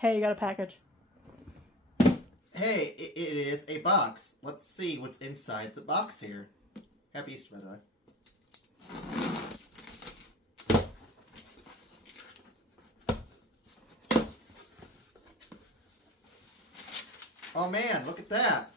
Hey, you got a package. Hey, it is a box. Let's see what's inside the box here. Happy Easter, by the way. Oh man, look at that.